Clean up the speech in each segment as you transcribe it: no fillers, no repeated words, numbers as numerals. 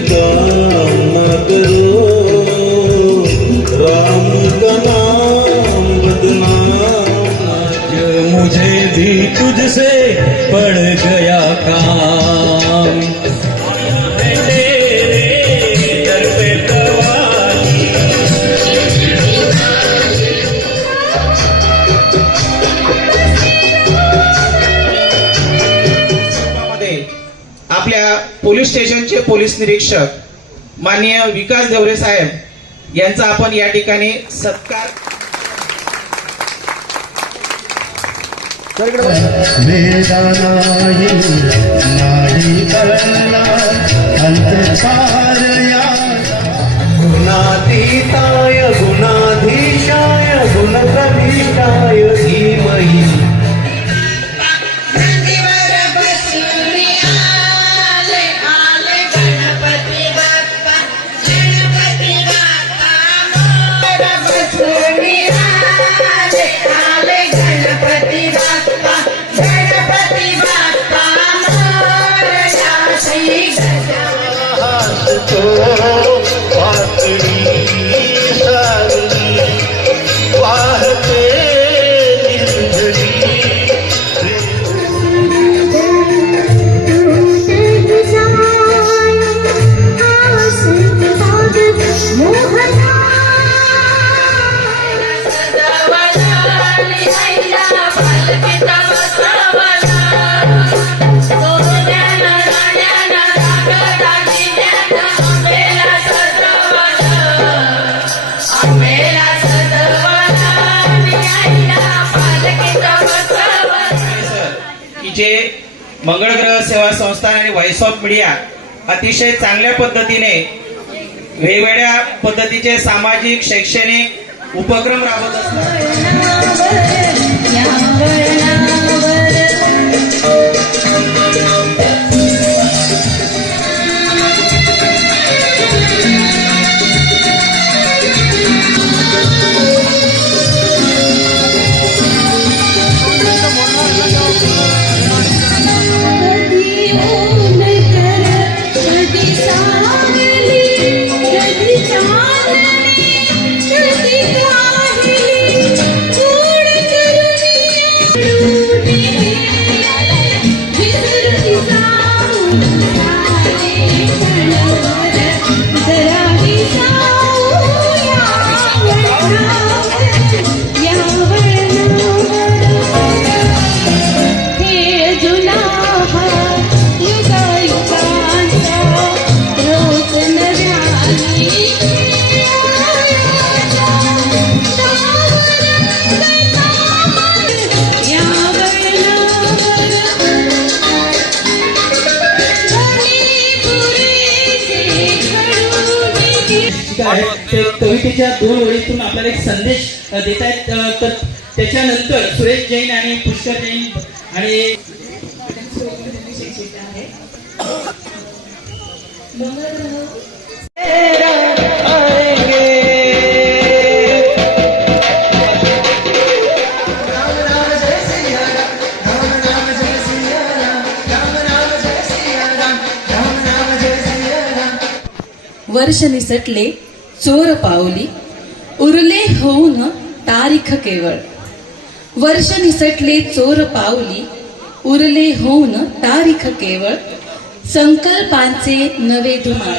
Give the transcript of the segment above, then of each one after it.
काम न करो, राम का नाम बदनाम। आज मुझे भी तुझसे पड़ गया काम, आपल्या पोलीस स्टेशनचे पोलीस निरीक्षक माननीय विकास देवरे साहेब यांचा आपण या ठिकाणी सत्कार गुणातीताय गुणाधीशाय गुणप्रविष्टाय धीमहि। जे मंगळ ग्रह सेवा संस्थान आणि व्हॉइस ऑफ मीडिया अतिशय चांगल्या पद्धतीने वेगवेगळ्या पद्धतीचे सामाजिक शैक्षणिक उपक्रम राबवत असतात। कवितेच्या 2 ओळीतून आपल्याला एक संदेश देत आहेत। तर त्याच्यानंतर सुरेश जैन आणि पुष्कर जैन आणि वर्ष निसटले चोर पावली, उरले होऊन तारीख केवळ। वर्ष निसटले चोर पावली, उरले होऊन तारीख केवळ। संकल्पांचे नवे धुमाळ।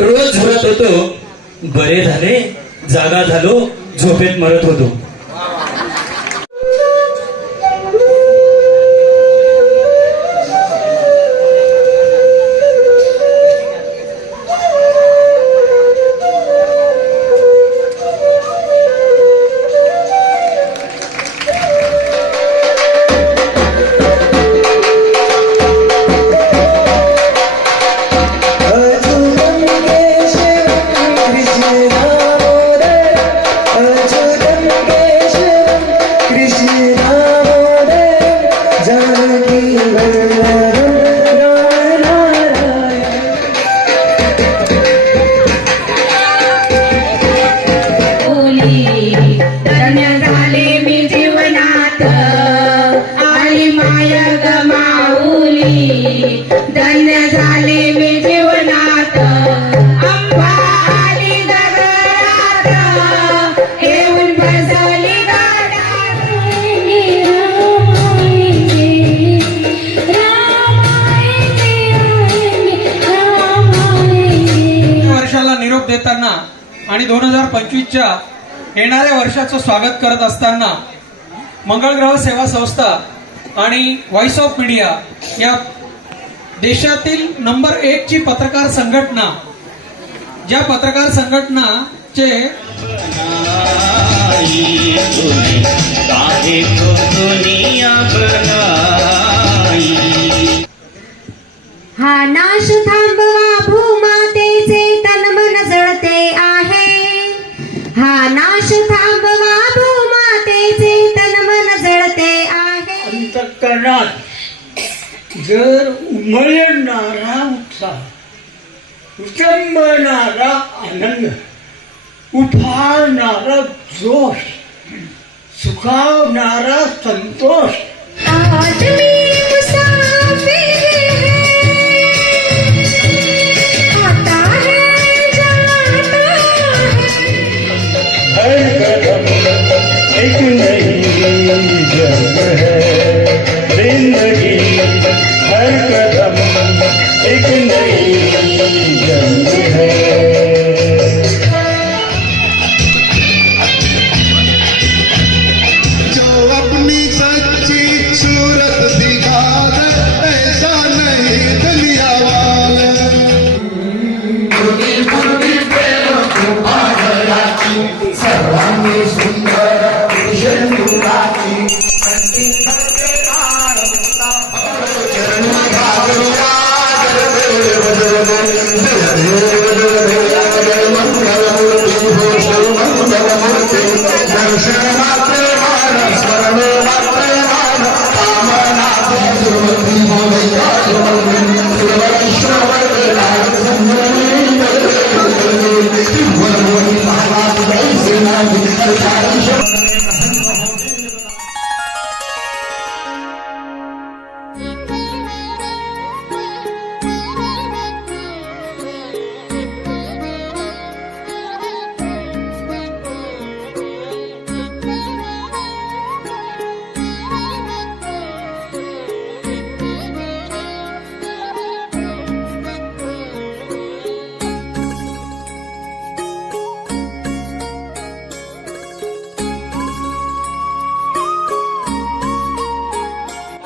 रोज झोपत होतो, बरे झाले जागा झालो, झोपेत मरत होतो। अजून निरोप देताना आणि 2025च्या येणाऱ्या वर्षाचं स्वागत करत असताना मंगळग्रह सेवा संस्था आणि व्हॉइस ऑफ मीडिया या देशातील नंबर 1 ची पत्रकार संघटना, ज्या पत्रकार संघटनाचे हा नाश थांबवा भूमातेचे तनमन जळते आहे. हा नाश थांबवा भूमातेचे तनमन जळते आहे. अंतःकरणात जर उमलणारा उत्साह, उचंबणारा आनंद, उफाळणारा जोश, सुखावणारा संतोष, आज मी मुसाफिर आता है जाता है. हर कदम एक नई जंग है जिंदगी, हर कदम एक नई जंग है. जो अपनी सच्ची सूरत दिखा दे, ऐसा नहीं दुनिया वाले.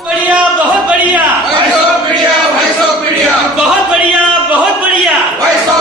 बढ़िया, बहुत बढ़िया, voice of media, voice of media, बहुत बढ़िया, बहुत बढ़िया. Voice of